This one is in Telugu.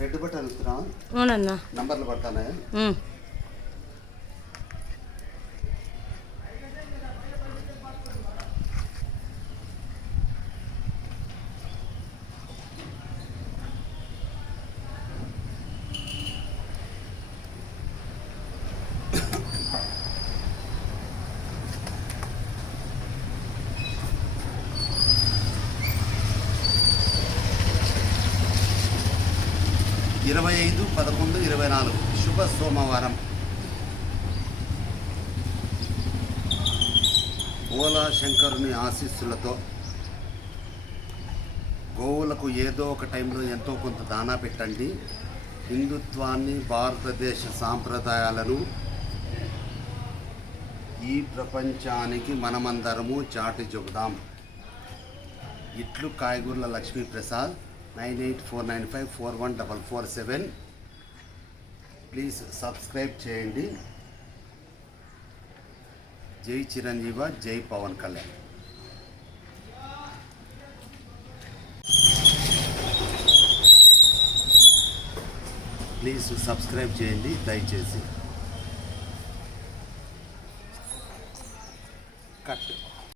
రెడ్ బట్టలు ఇస్తున్నావా అవునన్నా నంబర్లు పడతానే ఇరవై ఐదు పదకొండు ఇరవై నాలుగు. శుభ సోమవారం. ఓలా శంకరుని ఆశీస్సులతో గోవులకు ఏదో ఒక టైంలో ఎంతో కొంత దానా పెట్టండి. హిందుత్వాన్ని భారతదేశ సాంప్రదాయాలను ఈ ప్రపంచానికి మనమందరము చాటి చెబుదాం. ఇట్లు కాయగూరల Lakshmi Prasad nine eight four nine five four one double four seven. Please subscribe చేయండి. జై చిరంజీవ జై పవన్ కళ్యాణ్. ప్లీజ్ సబ్స్క్రైబ్ చేయండి దయచేసి. కట్.